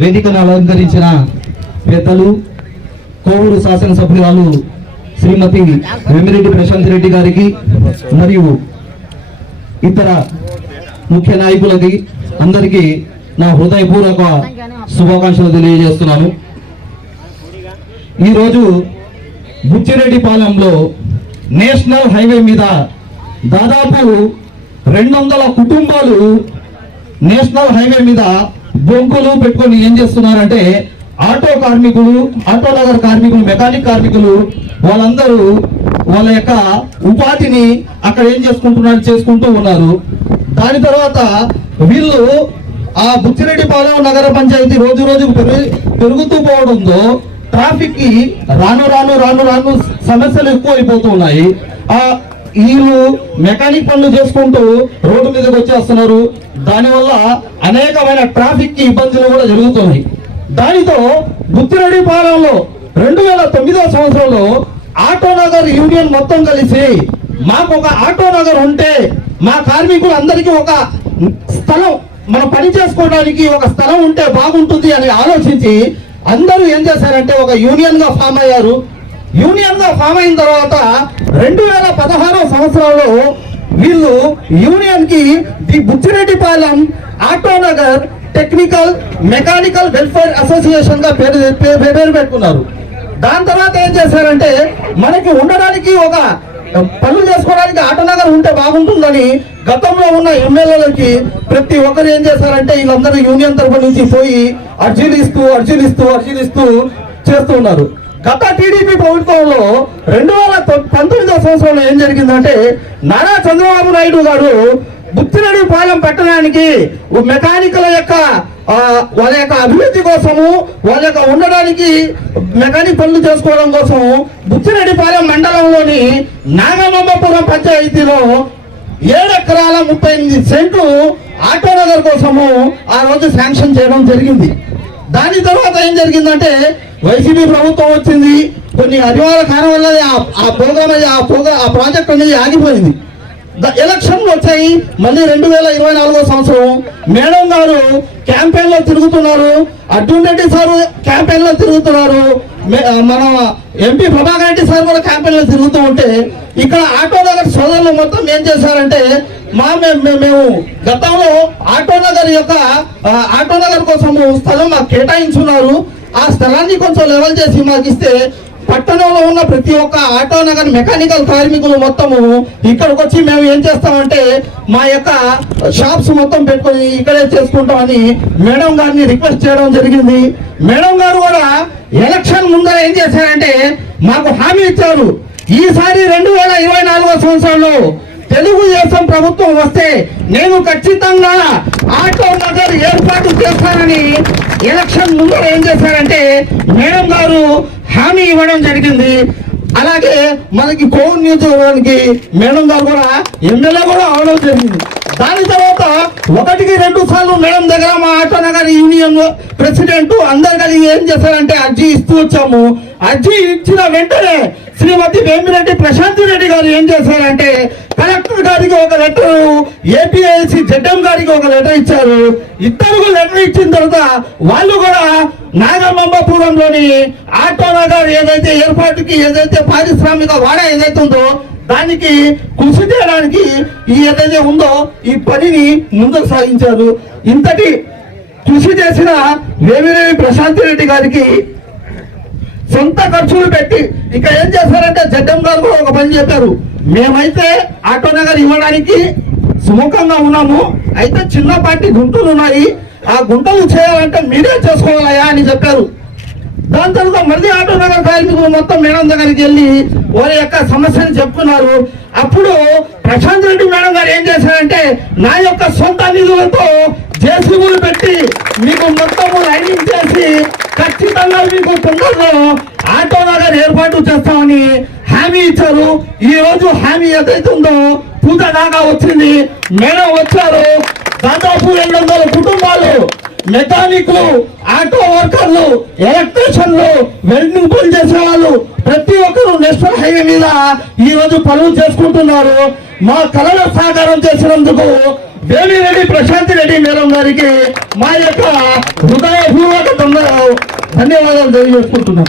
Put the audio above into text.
వేదికను అలంకరించిన పెద్దలు కోవూరు శాసనసభ్యురాలు శ్రీమతి వెమ్మిరెడ్డి ప్రశాంత్ రెడ్డి గారికి మరియు ఇతర ముఖ్య నాయకులకి అందరికీ నా హృదయపూర్వక శుభాకాంక్షలు తెలియజేస్తున్నాను. ఈరోజు బుచ్చిరెడ్డిపాలెంలో నేషనల్ హైవే మీద దాదాపు రెండు వందల కుటుంబాలు నేషనల్ హైవే మీద బొంకులు పెట్టుకొని ఏం చేస్తున్నారంటే ఆటో కార్మికులు ఆటో నగర్ కార్మికులు మెకానిక్ కార్మికులు వాళ్ళందరూ వాళ్ళ యొక్క ఉపాధిని అక్కడ ఏం చేసుకుంటున్నారు చేసుకుంటూ ఉన్నారు. దాని తర్వాత వీళ్ళు ఆ బుచ్చిరెడ్డిపాలెం నగర పంచాయతీ రోజు రోజుకు పెరుగుతూ పోవడంతో ట్రాఫిక్కి రాను రాను రాను రాను సమస్యలు ఎక్కువ అయిపోతూ ఉన్నాయి. ఆ వీళ్ళు మెకానిక్ పనులు చేసుకుంటూ రోడ్డు మీదకి వచ్చేస్తున్నారు. దానివల్ల అనేకమైన ట్రాఫిక్కి ఇబ్బందులు కూడా జరుగుతున్నాయి. దానితో బుచ్చిరెడ్డిపాలెంలో రెండు వేల తొమ్మిదో సంవత్సరంలో ఆటో నగర్ యూనియన్ మొత్తం కలిసి మాకు ఒక ఆటో నగర్ ఉంటే మా కార్మికులందరికీ ఒక స్థలం మనం పని చేసుకోవడానికి ఒక స్థలం ఉంటే బాగుంటుంది అని ఆలోచించి అందరూ ఏం చేశారంటే ఒక యూనియన్గా ఫామ్ అయ్యారు. యూనియన్గా ఫామ్ అయిన తర్వాత రెండు వేల పదహారో సంవత్సరంలో వీళ్ళు యూనియన్కి the Buchireddypalem auto nagar technical mechanical welfare అసోసియేషన్గా పేరు పేరు పెట్టుకున్నారు. దాని తర్వాత ఏం చేశారంటే మనకి ఉండడానికి ఒక పనులు చేసుకోవడానికి ఆటోనగర్ ఉంటే బాగుంటుందని గతంలో ఉన్న ఎమ్మెల్యేలకి ప్రతి ఒక్కరు ఏం చేశారంటే వీళ్ళందరూ యూనియన్ తరపు నుంచి పోయి అర్జీలు ఇస్తూ అర్జీలు ఇస్తూ అర్జీలు ఇస్తూ చేస్తూ ఉన్నారు. గత టీడీపీ ప్రభుత్వంలో రెండు వేల పంతొమ్మిదవ పంతొమ్మిదో సంవత్సరంలో ఏం జరిగిందంటే నారా చంద్రబాబు నాయుడు గారు బుచ్చిరెడ్డి పాలెం పెట్టడానికి మెకానికల్ యొక్క వాళ్ళ యొక్క అభివృద్ధి కోసము వాళ్ళ యొక్క ఉండడానికి మెకానిక్ పనులు చేసుకోవడం కోసం బుచ్చిరెడ్డిపాలెం మండలంలోని నాగమాంబపురం పంచాయతీలో ఏడు ఎకరాల ముప్పై ఎనిమిది సెంట్లు ఆటోనగర్ కోసము ఆ రోజు శాంక్షన్ చేయడం జరిగింది. దాని తర్వాత ఏం జరిగిందంటే వైసీపీ ప్రభుత్వం వచ్చింది. కొన్ని అనివార్య కారణం వల్ల ఆ- ప్రోగ్రామ్ అది ఆ ప్రోగ్రామ్ ఆ ప్రాజెక్ట్ అనేది ఆగిపోయింది. ఎలక్షన్లు వచ్చాయి. మళ్ళీ రెండు వేల ఇరవై నాలుగో సంవత్సరం మేడం గారు క్యాంపెయిన్లో తిరుగుతున్నారు. అర్జున్ రెడ్డి సార్ క్యాంపెయిన్లో తిరుగుతున్నారు. మే- మన ఎంపీ ప్రభాకర్ రెడ్డి సార్ కూడా క్యాంపెయిన్లో తిరుగుతూ ఉంటే ఇక్కడ ఆటో నగర్ సోదరులు మొత్తం ఏం చేశారంటే మా మే- మేము గతంలో ఆటో నగర్ యొక్క ఆటో నగర్ కోసము స్థలం మాకు కేటాయించున్నారు. ఆ స్థలాన్ని కొంచెం లెవెల్ చేసి మాకు ఇస్తే పట్టణంలో ఉన్న ప్రతి ఒక్క ఆటో నగర్ మెకానికల్ కార్మికులు మొత్తము ఇక్కడికి వచ్చి మేము ఏం చేస్తామంటే మా యొక్క షాప్స్ మొత్తం పెట్టుకొని ఇక్కడే చేసుకుంటామని మేడం గారిని రిక్వెస్ట్ చేయడం జరిగింది. మేడం గారు కూడా ఎలక్షన్ ముందర ఏం చేశారంటే మాకు హామీ ఇచ్చారు. ఈసారి రెండు వేల ఇరవై నాలుగో సంవత్సరంలో తెలుగుదేశం ప్రభుత్వం వస్తే నేను ఖచ్చితంగా ఆటో నగర్ ఏర్పాటు చేస్తానని ఎలక్షన్ ముందు ఏం చేశారంటే మేడం గారు హామీ ఇవ్వడం జరిగింది. అలాగే మనకి కోవిడ్ నియోజకవర్గానికి మేడం గారు కూడా ఎమ్మెల్యే కూడా అవడం జరిగింది. దాని తర్వాత ఒకటికి రెండు సార్లు మేడం దగ్గర మా ఆటో నగర్ యూనియన్ ప్రెసిడెంట్ అందరు కలిసి ఏం చేశారంటే అర్జీ ఇస్తూ వచ్చాము. అర్జీ ఇచ్చిన వెంటనే శ్రీమతి వేమిరెడ్డి ప్రశాంతి రెడ్డి గారు ఏం చేశారంటే కలెక్టర్ గారికి ఒక లెటర్ ఏపీఐసి జడ్ఎం గారికి ఒక లెటర్ ఇచ్చారు. ఇద్దరు లెటర్ ఇచ్చిన తర్వాత వాళ్ళు కూడా నాగమంబపురంలోని ఆటో నగర్ ఏదైతే ఏర్పాటుకి ఏదైతే పారిశ్రామిక వాడ ఏదైతే ఉందో దానికి కృషి చేయడానికి ఈ ఏదైతే ఉందో ఈ పనిని ముందుకు సాగించారు. ఇంతటి కృషి చేసిన వేమిరెడ్డి ప్రశాంత్ రెడ్డి గారికి సొంత ఖర్చులు పెట్టి ఇక ఏం చేశారంటే జడ్డం గారు కూడా ఒక పని చెప్పారు మేమైతే ఆటో నగర్ ఇవ్వడానికి సుముఖంగా ఉన్నాము. అయితే చిన్నపాటి గుంటలు ఉన్నాయి. ఆ గుంటలు చేయాలంటే మీరే చేసుకోవాలయా అని చెప్పారు. దాని తర్వాత మళ్ళీ ఆటో నగర్ కార్మికులు మొత్తం మేడం దగ్గరికి వెళ్ళి వారి యొక్క సమస్యను చెప్పుకున్నారు. అప్పుడు ప్రశాంత్ రెడ్డి మేడం గారు ఏం చేశారంటే నా యొక్క సొంత నిధులతో జేసీబులు పెట్టి మీకు మొత్తము లైనింగ్ చేసి ఖచ్చితంగా మీకు తొందరలో ఆటో నగర్ ఏర్పాటు చేస్తామని హామీ ఇచ్చారు. ఈ రోజు హామీ ఏదైతే ఉందో పూజ దాకా వచ్చింది. మేడం వచ్చారు. దాదాపు రెండు వందల కుటుంబాలు మెకానిక్లు ఆటో వర్కర్లు ఎలక్ట్రీషియన్లు వెల్డింగ్ పనులు చేసే వాళ్ళు ప్రతి ఒక్కరు నేషనల్ హైవే మీద ఈ రోజు పనులు చేసుకుంటున్నారు. మా కళల సహకారం చేసినందుకు వేమిరెడ్డి ప్రశాంతి రెడ్డి మేడం గారికి మా యొక్క హృదయపూర్వక ధన్యవాదాలు తెలియజేసుకుంటున్నాం